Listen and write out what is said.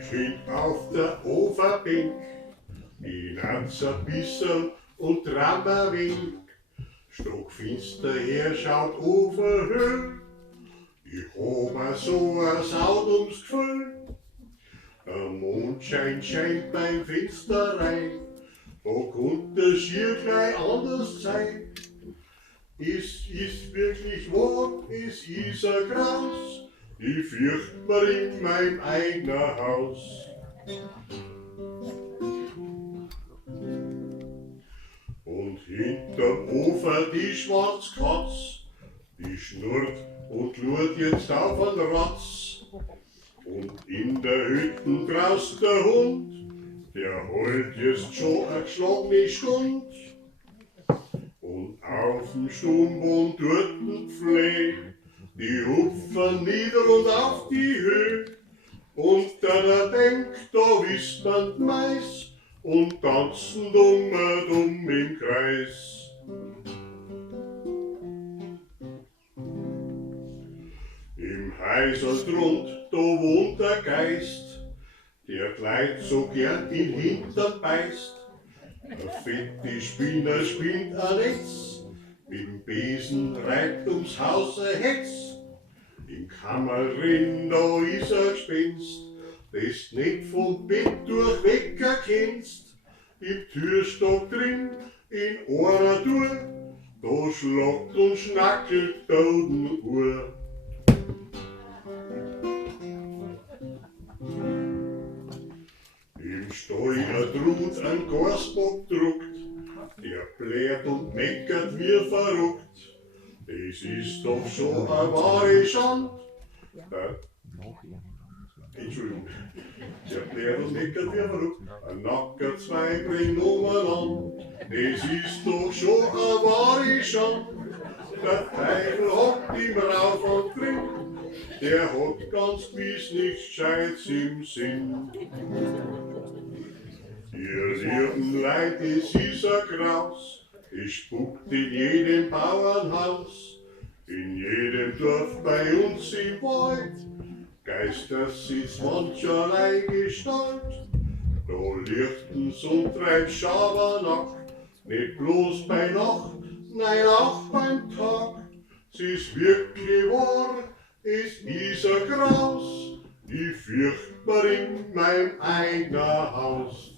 Ich hin auf der Oferbank, hinan's ein bisschen und traum ein wenig. Stockfinster her schaut Uferhöhe, ich hab mir so ein Saudums Gefühl. Der Mondschein scheint beim Fenster rein, da konnte es schier gleich anders sein. Es ist wirklich wahr, es ist ein Graus, ich fürcht mir in meinem eigenen Haus. Und hinterm Ofen die Schwarzkatz, die schnurrt und lurt jetzt auf den Ratz. Und in der Hütten draußen der Hund, der heult jetzt schon eine geschlagene Stund. Und auf dem Sturmboden dorten Pfleg, die hupfen nieder und auf die Höhe. Unter der Bank, da wispert Mais und tanzen dumm im Kreis. Im Heiseltrund, da wohnt der Geist, der gleich so gern in Hintern beißt. Der fette Spinner spinnt ein Netz, mit dem Besen reibt ums Haus ein Hetz. Im Kammerrin, da ist ein Gespenst, das nicht vom Bett durch wegkennst. Im Türstock drin, in einer Tour, da schlagt und schnackelt Totenuhr. Im Stall ein Trut ein Gasbock druckt, der blärt und meckert wie verrückt. Das ist doch schon eine wahre Schand. Entschuldigung, der blärt und meckert wie verrückt, ein Nacker zwei bringt umeinander. Das ist doch schon eine wahre Schand. Der Teufel hockt ihm rauf und drin, der hat ganz gewiss nichts Gescheites im Sinn. Ihr lieben Leid, es ist ein Graus, es spukt in jedem Bauernhaus, in jedem Dorf bei uns im Wald. Geister sitzt mancherlei Gestalt, da lichtens und treibt Schabernack, nicht bloß bei Nacht, nein auch beim Tag. Es ist wirklich wahr, es ist ein Graus, ich fürcht mir in meinem eigenen Haus.